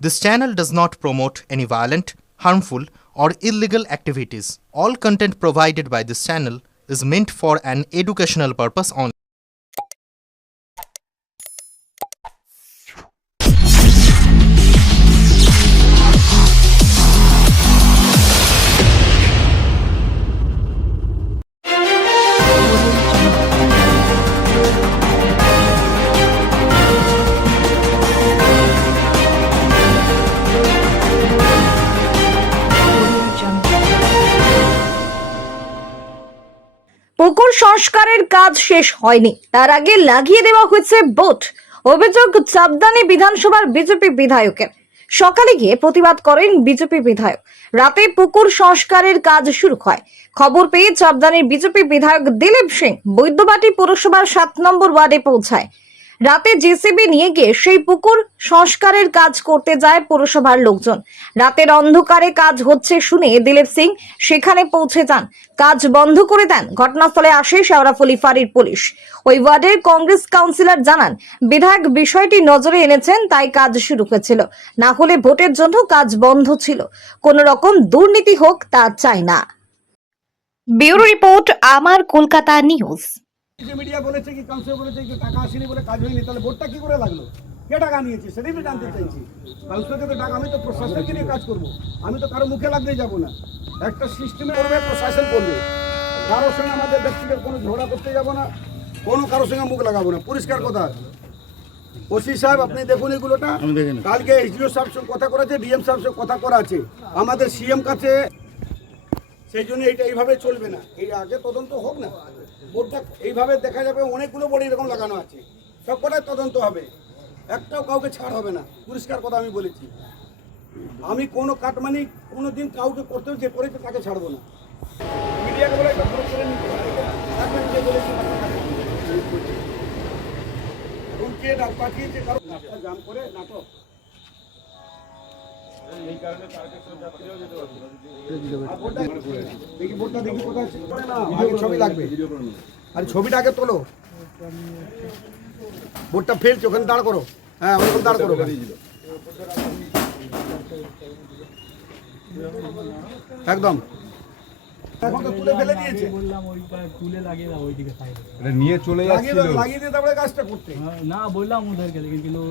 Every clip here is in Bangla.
This channel does not promote any violent, harmful, or illegal activities. All content provided by this channel is meant for an educational purpose only. পুকুর সংস্কারের কাজ শেষ হয়নি, তার আগে লাগিয়ে দেওয়া হয়েছে বোট। অভিযোগ চাপদানি বিধানসভার বিজেপি বিধায়কের। সকালে গিয়ে প্রতিবাদ করেন বিজেপি বিধায়ক। রাতে পুকুর সংস্কারের কাজ শুরু হয়। খবর পেয়ে চাপদানির বিজেপি বিধায়ক দিলীপ সিং বৈদ্যবাটি পৌরসভার 7 নম্বর ওয়ার্ডে পৌঁছায়। রাতে জেসিবি নিয়ে গিয়ে সেই পুকুর সংস্কারের কাজ করতে যায় পৌরসভার লোকজন। রাতের অন্ধকারে কাজ হচ্ছে শুনে দিলীপ সিং সেখানে পৌঁছে যান, কাজ বন্ধ করে দেন। ঘটনাস্থলে আসে শেওড়াফুলি ফাঁড়ির পুলিশ। ওই ওয়ার্ডের কংগ্রেস কাউন্সিলর জানান, বিধায়ক বিষয়টি নজরে এনেছেন, তাই কাজ শুরু হয়েছিল, না হলে ভোটের জন্য কাজ বন্ধ ছিল। কোনো রকম দুর্নীতি হোক তা চাই না। ব্যুরো রিপোর্ট, আমার কলকাতা নিউজ। মিডিয়া বলেছে কি কাউন্সিলর বলেছে কি টাকা আসেনি বলে কাজ হয়নি, তাহলে ভোটটা কি করে লাগলো? কে টাকা নিয়েছে সেটাই আমি জানতে চাইছি। কাউন্সিলরকে তো টাকা, আমি তো প্রশাসনকে নিয়ে কাজ করব, আমি তো কারো মুখে লাগতে যাব না। একটা সিস্টেমে করবে, প্রশাসন করবে। কারোর সঙ্গে আমাদের ব্যক্তিগত কোনো ঝগড়া করতে যাব না, কোনো কারোর সঙ্গে মুখ লাগাবো না। পরিষ্কার কথা। ওসি সাহেব আপনি দেখুন এগুলোটা, কালকে এসডিও সাহেব সঙ্গে কথা করেছে, ডিএম সাহেব সঙ্গে কথা করা আছে, আমাদের সিএম কাছে। সেই জন্য এইটা এইভাবে চলবে না, এই আগে তদন্ত হোক না। বোর্ডটা এইভাবে দেখা যাবে, অনেকগুলো বোর্ড এরকম লাগানো আছে, সবকটাই তদন্ত হবে, একটাও কাউকে ছাড় হবে না। পরিষ্কার কথা আমি বলেছি, আমি কোনো কাটমানি কোনো দিন কাউকে করতেও যে করেছে তাকে ছাড়বো না। মিডিয়াকে বলে একটা ভোট করে নিতে হবে, এখন কে ডাক পাঠিয়েছে কারো জাম করে নাটক, এই কারণে দেখি ভোটটা দেখি কোথায় ছবি লাগবে। আর ছবিটা আগে তোলো, ভোটটা ফেলছে ওখানে দাঁড় করো। হ্যাঁ ওখানে দাঁড় করো, একদম এখন তো তুলে ফেলে দিয়েছে। বললাম ওইটা তুলে লাগিয়ে দাও, ওইদিকে সাইডে এটা নিয়ে চলে যাচ্ছিল, লাগিয়ে দিয়ে তারপরে কাজটা করতে। না বললাম ওদেরকে, কিন্তু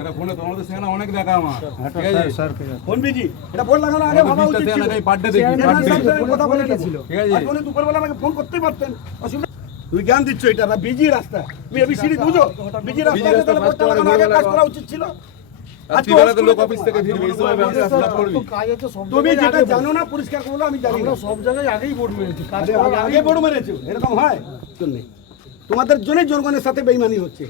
এটা ফোনে তোমাদের সেখানে অনেক দেখা আমার, ঠিক আছে ফোন বিজি, এটা ভোট লাগানো আগে ভাবা উচিত ছিল। বার্থডে দেখি কথা বলে গেছিল, ঠিক আছে এখন দুপুরবেলা আমাকে ফোন করতেই পারতেন, অসুবিধা। তুমি জ্ঞান দিচ্ছ এটা বিজি রাস্তা, তুমি এবিসিডি বুঝো, বিজি রাস্তা তাহলে ভোটটা লাগানো আগে কাজ করা উচিত ছিল। আজকে বেলা তো লোক অফিস থেকে ফিরবে, এই সময় ব্যবস্থা স্টার্ট করবি। তুমি যেটা জানো না পরিষ্কার করলো, আমি জানি না। সব জায়গায় আগেই ভোট মেরেছি, আগে বড় মেরেছো, এরকম হয় তোমাদের জন্যই জনগণের সাথে বেইমানি হচ্ছে।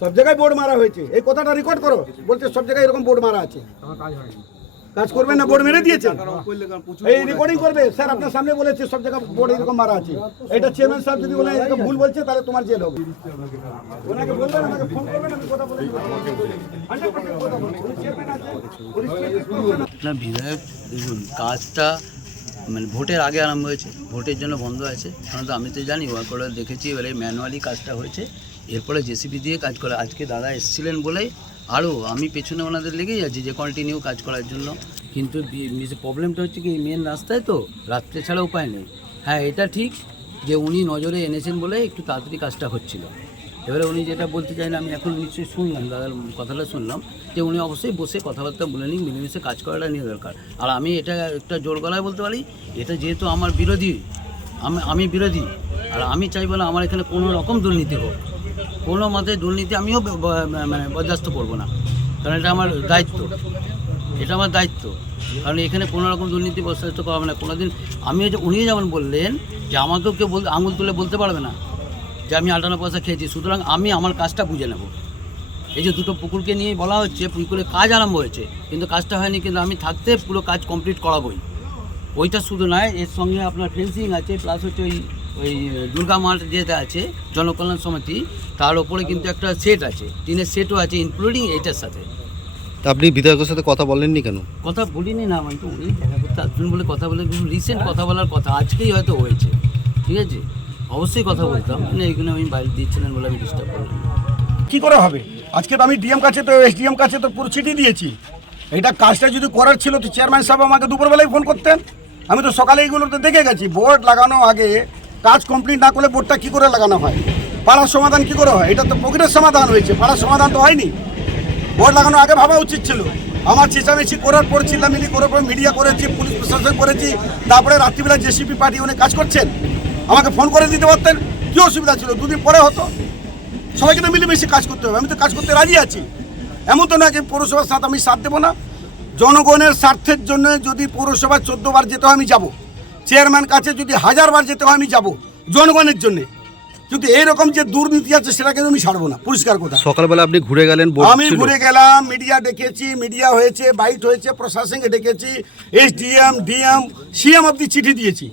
সব জায়গায় বোর্ড মারা হয়েছে, এই কথাটা রেকর্ড করো, বলছে সব জায়গায় এরকম বোর্ড মারা আছে। কাজ করবেন না, বোর্ড মেরে দিয়েছে, এই রেকর্ডিং করবে। স্যার আপনার সামনে বলেছে সব জায়গায় বোর্ড এরকম মারা আছে। এটা চেয়ারম্যান সাহেব যদি বলে এরকম ভুল বলছে, তাহলে তোমার জেল হবে। ওনাকে বলবেন, আমাকে ফোন করবেন, আমি কথা বলে না বিধায়ক দেখুন, কাজটা মানে ভোটের আগে আরম্ভ হয়েছে, ভোটের জন্য বন্ধ আছে। কারণ তো আমি তো জানি ওয়ার্ক অর্ডার দেখেছি, এবারে ম্যানুয়ালি কাজটা হয়েছে, এরপরে জেসিবি দিয়ে কাজ করে। আজকে দাদা এসেছিলেন বলেই আরও আমি পেছনে ওনাদের লেগেই আছি যে কন্টিনিউ কাজ করার জন্য। কিন্তু প্রবলেমটা হচ্ছে কি, মেন রাস্তায় তো রাত্রে ছাড়া উপায় নেই। হ্যাঁ এটা ঠিক যে উনি নজরে এনেছেন বলে একটু তাড়াতাড়ি কাজটা হচ্ছিল। এবারে উনি যেটা বলতে চান, আমি এখন নিশ্চয়ই শুনলাম, দাদার কথাটা শুনলাম যে উনি অবশ্যই বসে কথাবার্তা বলে নিন, মিলেমিশে কাজ করাটা নিয়ে দরকার। আর আমি এটা একটা জোর গলায় বলতে পারি, এটা যেহেতু আমার বিরোধী, আমি বিরোধী, আর আমি চাইবো না আমার এখানে কোনো রকম দুর্নীতি হোক, কোনো মতে দুর্নীতি আমিও মানে বরদাস্ত করবো না, কারণ এটা আমার দায়িত্ব, এটা আমার দায়িত্ব। কারণ এখানে কোনো রকম দুর্নীতি বরদাস্ত করা হবে না কোনো দিন। আমি উনি যেমন বললেন যে আমাকেও কেউ আঙুল তুলে বলতে পারবে না যে আমি 58 পয়সা খেয়েছি, সুতরাং আমি আমার কাজটা বুঝে নেব। এই যে দুটো পুকুরকে নিয়ে বলা হচ্ছে, পুকুরে কাজ আরম্ভ হয়েছে কিন্তু কাজটা হয়নি, কিন্তু আমি থাকতে পুরো কাজ কমপ্লিট করাবোই। ওইটা শুধু নয়, এর সঙ্গে আপনার ফেন্সিং আছে, প্লাস হচ্ছে ওই দুর্গা মাঠ যেটা আছে জনকল্যাণ সমিতি, তার ওপরে কিন্তু একটা সেট আছে, টিনের সেটও আছে, ইনক্লুডিং এইটার সাথে। তা আপনি বিধায়কের সাথে কথা বলেননি কেন? কথা বলিনি না, আমি তো উনি দেখা করতে আসবেন বলে কথা বলে রিসেন্ট কথা বলার কথা, আজকেই হয়তো হয়েছে, ঠিক আছে? অবশ্যই কথা বলতাম, মানে এইখানে আমি বাইরে দিচ্ছিলেন বলে আমি ডিস্টার্ব করলাম না। কি করে হবে? আজকে তো আমি ডিএম কাছে তো এসডিএম কাছে তো পুরো চিঠি দিয়েছি। এটা কাজটা যদি করার ছিল তো চেয়ারম্যান সাহেব আমাকে দুপুরবেলায় ফোন করতেন। আমি তো সকালে এইগুলোতে দেখে গেছি। বোর্ড লাগানো আগে কাজ কমপ্লিট না করলে বোর্ডটা কি করে লাগানো হয়, পাড়ার সমাধান কি করে হয়? এটা তো প্রকৃতির সমাধান হয়েছে, পাড়ার সমাধান তো হয়নি। বোর্ড লাগানো আগে ভাবা উচিত ছিল। আমার চেঁচামেচি করার পর চিল্লামিলি করার পর মিডিয়া করেছি, পুলিশ প্রশাসন করেছি, তারপরে রাত্রিবেলা জেসিপি পার্টি উনি কাজ করছেন। আমাকে ফোন করে দিতে পারতেন, কী অসুবিধা ছিল? দুদিন পরে হতো। সবাইকে তো মিলেমিশে কাজ করতে হবে, আমি তো কাজ করতে রাজি আছি। এমন তো না যে পৌরসভার সাথে আমি সাথ দেবো না। জনগণের স্বার্থের জন্য যদি পৌরসভা 14 বার যেতে হয় আমি যাব, চেয়ারম্যান কাছে যদি 1000 বার যেতে হয় আমি যাব, জনগণের জন্যে। কিন্তু এইরকম যে দুর্নীতি আছে সেটা কিন্তু আমি ছাড়বো না, পরিষ্কার কথা। সকালবেলা আপনি ঘুরে গেলেন, আমি ঘুরে গেলাম, মিডিয়া ডেকেছি, মিডিয়া হয়েছে, বাইট হয়েছে, প্রশাসনকে ডেকেছি, এসডিএম ডিএম সিএম অব্দি চিঠি দিয়েছি।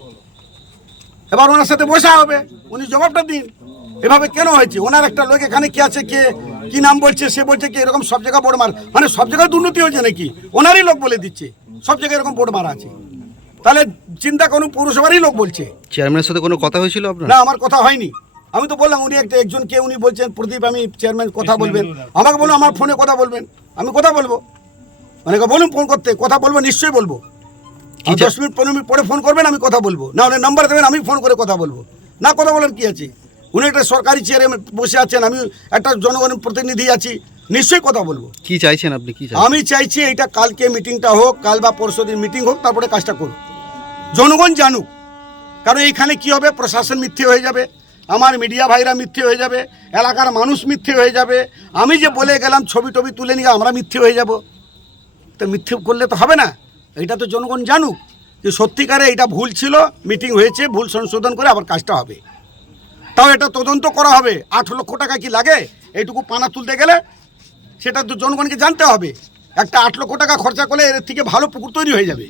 এবার ওনার সাথে বসা হবে, উনি জবাবটা দিন। এভাবে কেন হয়েছে? ওনার একটা লোক এখানে কে আছে, কে কি নাম বলছে, সে বলছে কি এরকম সব জায়গায় বোর্ড মার, মানে সব জায়গায় দুর্নীতি হয়েছে নাকি? ওনারই লোক বলে দিচ্ছে সব জায়গায় এরকম বোর্ড মারা আছে। তাহলে চিন্তা করুন, পৌরসভারই লোক বলছে। চেয়ারম্যানের সাথে কোনো কথা হয়েছিল আপনার? না, আমার কথা হয়নি। আমি তো বললাম উনি একজনকে উনি বলছেন প্রদীপ আমি চেয়ারম্যান কথা বলবেন, আমাকে বলুন আমার ফোনে কথা বলবেন, আমি কথা বলবো। মানে বলুন ফোন করতে, কথা বলবো, নিশ্চয়ই বলবো। 10 মিনিট 15 মিনিট পরে ফোন করবেন, আমি কথা বলবো। না হলে নাম্বার দেবেন, আমি ফোন করে কথা বলবো। না কথা বলার কি আছে? উনি একটা সরকারি চেয়ারে বসে আছেন, আমি একটা জনগণের প্রতিনিধি আছি, নিশ্চয়ই কথা বলবো। কি চাইছেন আপনি? কি চাইছেন? আমি চাইছি এইটা কালকে মিটিংটা হোক, কাল বা পরশু দিন মিটিং হোক, তারপরে কাজটা করুক, জনগণ জানুক। কারণ এইখানে কি হবে, প্রশাসন মিথ্যে হয়ে যাবে, আমার মিডিয়া ভাইরা মিথ্যে হয়ে যাবে, এলাকার মানুষ মিথ্যে হয়ে যাবে। আমি যে বলে গেলাম ছবি টবি তুলে নিয়ে আমরা মিথ্যে হয়ে যাব, তো মিথ্যে করলে তো হবে না। এটা তো জনগণ জানুক যে সত্যিকারে এটা ভুল ছিল, মিটিং হয়েছে, ভুল সংশোধন করে আবার কাজটা হবে। তাও এটা তদন্ত করা হবে। 8 লক্ষ টাকা কি লাগে এইটুকু পানা তুলতে গেলে? সেটা তো জনগণকে জানতে হবে। একটা 8 লক্ষ টাকা খরচা করলে এর থেকে ভালো পুকুর তৈরি হয়ে যাবে।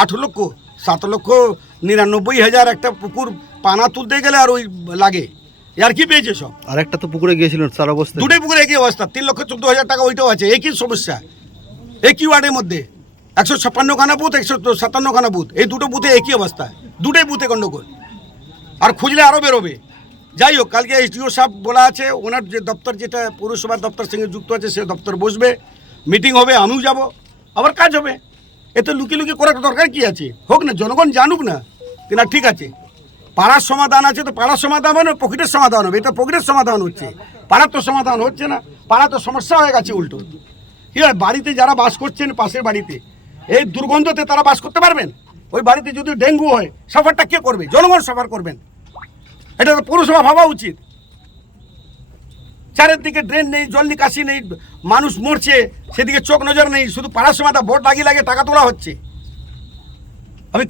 8 লক্ষ 7,99,000 একটা পুকুর পানা তুলতে গেলে আর ওই লাগে, আর কি পেয়েছে সব। আর একটা তো পুকুরে গিয়েছিলেন তার অবস্থা? দুটোই পুকুরে একই অবস্থা, 3,14,000 টাকা ওইটাও আছে। একই সমস্যা, একই ওয়ার্ডের মধ্যে 156 খানা বুথ, 157 খানা বুথ, এই দুটো বুথে একই অবস্থা, দুটোই বুথে গণ্ডগোল। আর খুঁজলে আরও বেরোবে। যাই হোক, কালকে এসডিও সাহেব বলা আছে, ওনার যে দপ্তর, যেটা পৌরসভার দপ্তর সঙ্গে যুক্ত আছে, সে দপ্তর বসবে, মিটিং হবে, আমিও যাব, আবার কাজ হবে। এতে লুকিয়ে লুকিয়ে করার দরকার কি আছে? হোক না, জনগণ জানুক না। কিনা ঠিক আছে, পাড়ার সমাধান আছে তো পাড়ার সমাধান হবে না, পকেটের সমাধান হবে। এটা পকেটের সমাধান হচ্ছে, পাড়ার তো সমাধান হচ্ছে না। পাড়া তো সমস্যা হয়ে গেছে উল্টো। কি হয়, বাড়িতে যারা বাস করছেন, পাশের বাড়িতে এই দুর্গন্ধতে তারা বাস করতে পারবেন? ওই বাড়িতে যদি ডেঙ্গু হয়, সাফারটা কে করবে? জনগণ সাফার করবেন। এটা তো পৌরসভা ভাবা উচিত। চারিদিকে ড্রেন নেই, জল নিকাশি নেই, মানুষ মরছে, সেদিকে চোখ নজর নেই। শুধু পাড়ার সময় ভোট লাগিয়ে টাকা তোলা হচ্ছে। আমি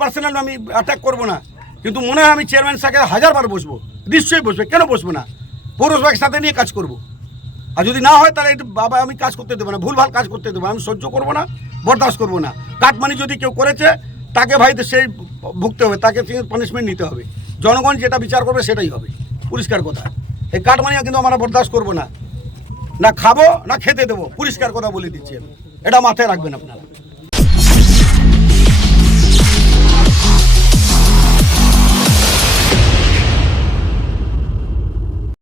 পার্সোনাল আমি অ্যাটাক করবো না, কিন্তু মনে হয় আমি চেয়ারম্যান সাথে 1000 বার বসবো, নিশ্চয়ই বসবে। কেন বসবো না? পৌরসভাকে সাথে নিয়ে কাজ করব। আর যদি না হয় তাহলে বাবা আমি কাজ করতে দেবো না, ভুলভাল কাজ করতে দেবো, আমি সহ্য করবো না, বরদাস্ত করবো না। কাটমানি যদি কেউ করেছে তাকে ভাই সেই ভুগতে হবে, তাকে পানিশমেন্ট নিতে হবে। জনগণ যেটা বিচার করবে সেটাই হবে, পরিষ্কার কথা। এই কাটমানি কিন্তু আমরা বরদাস্ত করবো না, না খাবো না খেতে দেবো, পরিষ্কার কথা বলে দিচ্ছি আমি। এটা মাথায় রাখবেন আপনারা।